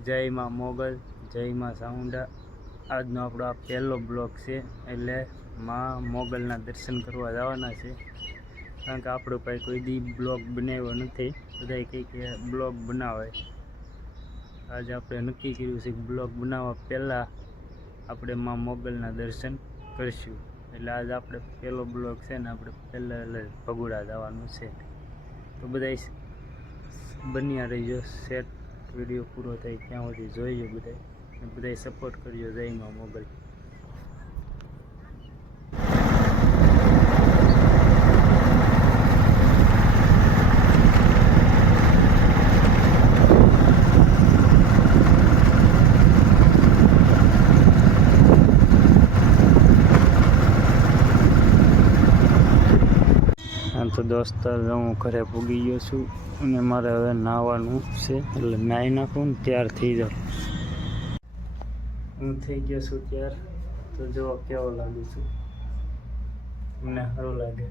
જય માં મોગલ જય માં સાઉન્ડા આજનો આપણો આ પહેલો બ્લોક છે, એટલે માં મોગલના દર્શન કરવા જવાના છે. કારણ કે આપણો પાસે કોઈ દી બ્લોગ બનાવ્યો નથી. બધા કહે કે બ્લોગ બનાવે. આજે આપણે નક્કી કર્યું છે કે બ્લોગ બનાવવા પહેલાં આપણે માં મોગલના દર્શન કરીશું. એટલે આજ આપણે પહેલો બ્લોક છે ને આપણે પહેલાં એટલે ભગુડા જવાનું છે. તો બધા બન્યા રહીજો, સેટ. વીડિયો પૂરો થાય ત્યાં સુધી જોઈએ બધાય. અને બધા સપોર્ટ કર્યો જય માં મોગલ. તો દોસ્તર હું ઘરે પૂગી ગયો છું અને મારે હવે નાહવાનું છે, એટલે નાહી નાખું ને ત્યાર થઈ જાઉં. હું થઈ ગયો છું ત્યાર, તો જો કેવો લાગુ છું. મને સારું લાગે.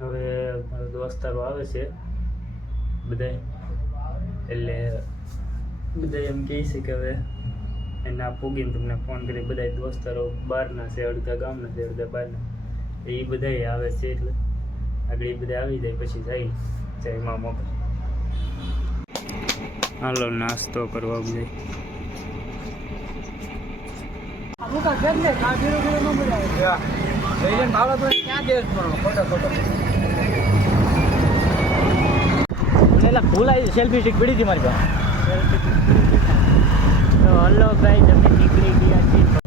હવે મારો દોસ્તારો આવે છે, બધાય. એટલે બધા એમ કહે છે કે હવે એના પૂગીને તમને ફોન કરી બધા દોસ્તારો બહારના છે, અડધા ગામના છે, અડધા બહારના. એ બધા આવે છે, એટલે આગળ બધા આવી જાય પછી જઈ જયમાં મોકલ હાલો નાસ્તો કરવા બધા સેલ્ફી સ્ટિક પડી હતી મારી પાસે. તો હલો ભાઈ જમીન નીકળી ગયા છીએ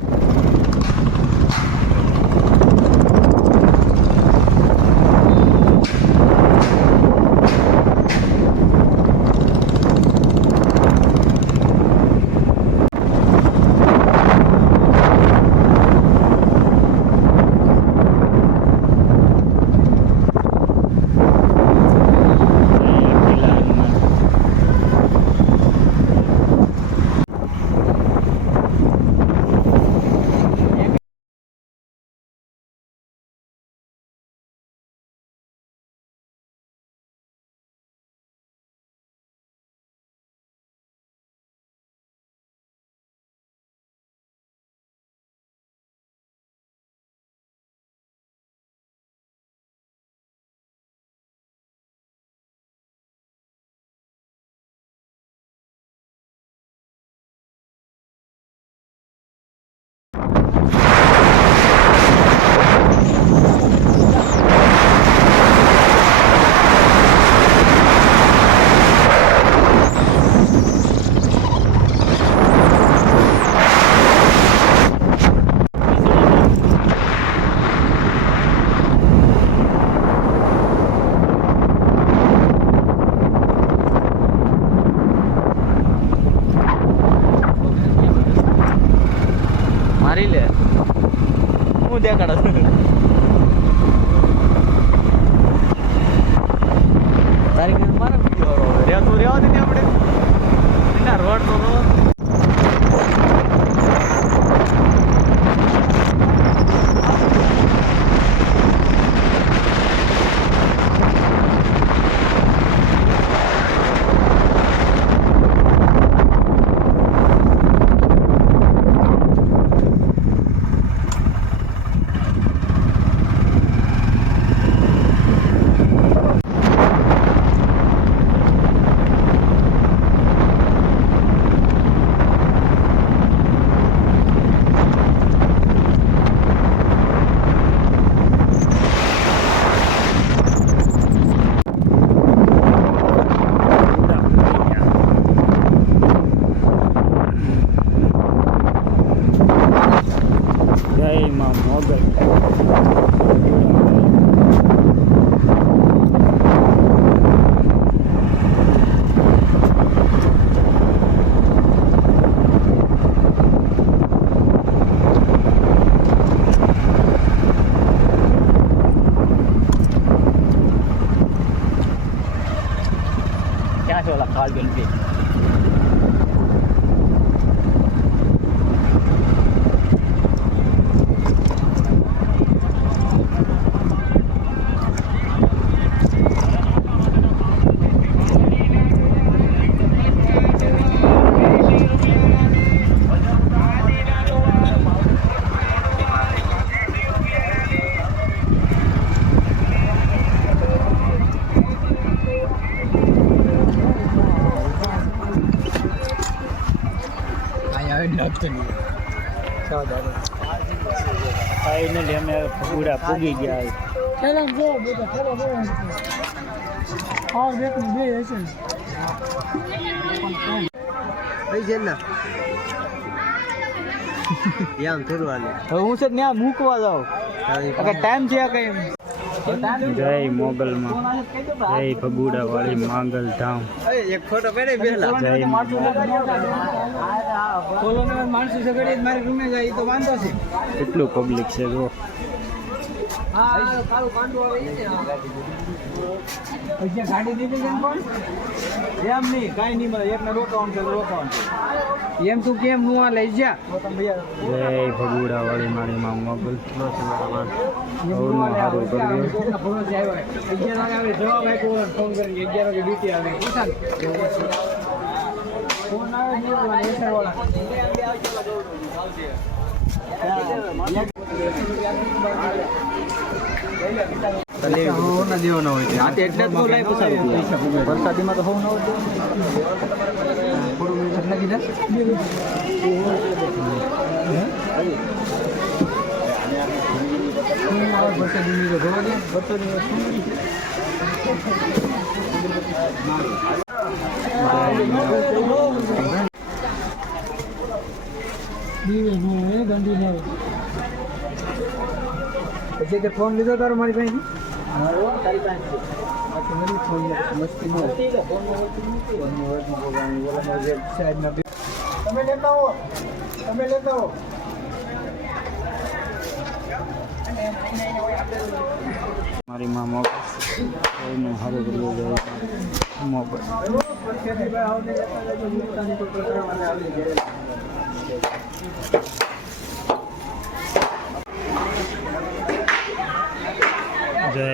મારી લે હું દેખાડો તારી ઘર મારા વીડિયો રહેતું રહેવા દે આપણે એના રોડ તો તો જય માં મોગલ ક્યાં છે ફાઇનલી અમે પૂરા પૂગી ગયા ખેલા જો બેટા ખેલા બહુ હા બેટની બે હશે હવે હું છે ત્યાં મૂકવા જાઉં. ટાઈમ છે કઈ જય મોગલમાં. જય ભગુડા વાળી માંગલ ધામ. એક ફોટો પડે પહેલા. જય માણસો સગડી મારી રૂમે જાય તો વાંધો છે. કેટલું પબ્લિક છે જો અહીંયા ગાડી દીધી છે પણ એમ નહીં કાંઈ નહીં મળે એકને રોકાવાનું છે રોકાવાનું એમ તું કેમ નું આ લઈ જા જય ભગુડા વાળી મારી માં મોગલ સૌનું સારું કર્યું અગિયાર વાગે આવે જવાબ આપ્યો ફોન કરી અગિયાર વાગે ડ્યુટી આવે ફોન આવે છે વરસાદીમાં તો હોવ ન હોય. કીધા વરસાદી તો જોવા દે વરસાદી દીવે નો એ ગંડી નો પછી તે ફોન લીધો તારો મારી પાસેથી તમે લેતા હો તમે લેતા હો મારી માં સૌનું સારું કર્યું જય મોગલ જય માં મોગલ જય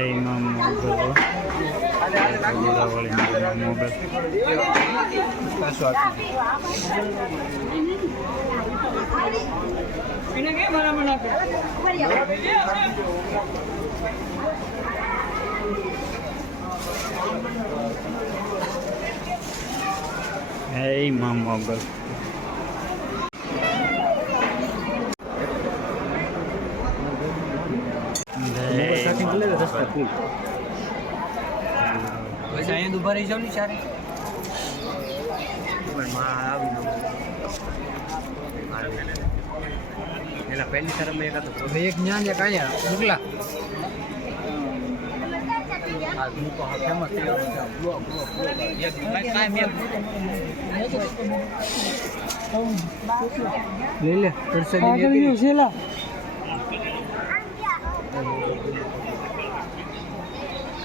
ભગુડા વાળી મારી માં મોગલ Hey, માં મોગલ જય મોગલ. પછી અહીંયા ઊભા રહી જાવ ને ચારે. એના પહેલી શરમ એક હતો એક જ્ઞાન એક અહીંયા મોકલા લઈ લે.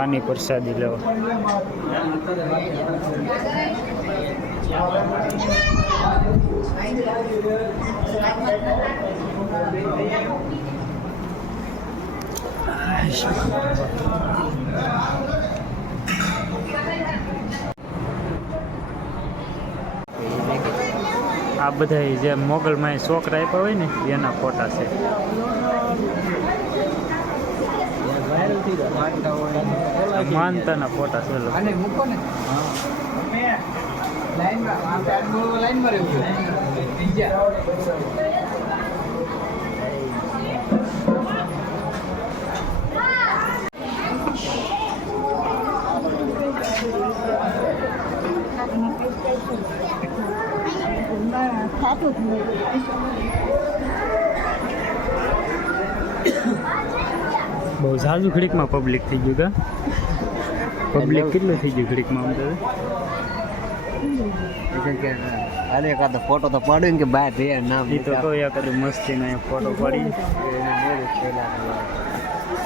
ચાની પ્રસાદી લેવા. આ બધા જે મોગલમાં છોકરા આપ્યા હોય ને એના ફોટા છે. માનતાના ફોટા છે લોકો. આને મૂકો ને લાઈનમાં આ પેડ બોલવા લાઈનમાં રહેવું છે બીજા બહુ સારું ઘડીકમાં પબ્લિક થઈ ગયું કા? પબ્લિક કેટલું થઈ ગયું ઘડીકમાં આમ તો? અરે એકાદ ફોટો તો પાડ્યો ને કે બહાર રે નામ એ તો કહો એકાદ મસ્તી મસ્તીનો ફોટો પાડી.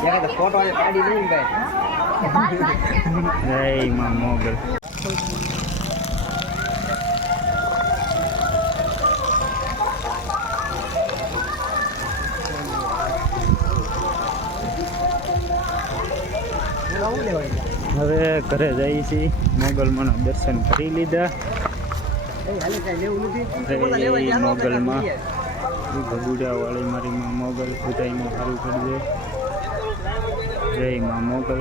એકાદ ફોટો પાડી નહીં ભાઈ. જય માં મોગલ. ઘરે જઈએ છીએ. મોગલમાંના દર્શન કરી લીધા. મોગલમાં ભગુડા વાળી મારી માં મોગલ, બધાયનું સારું કરજે. જય માં મોગલ.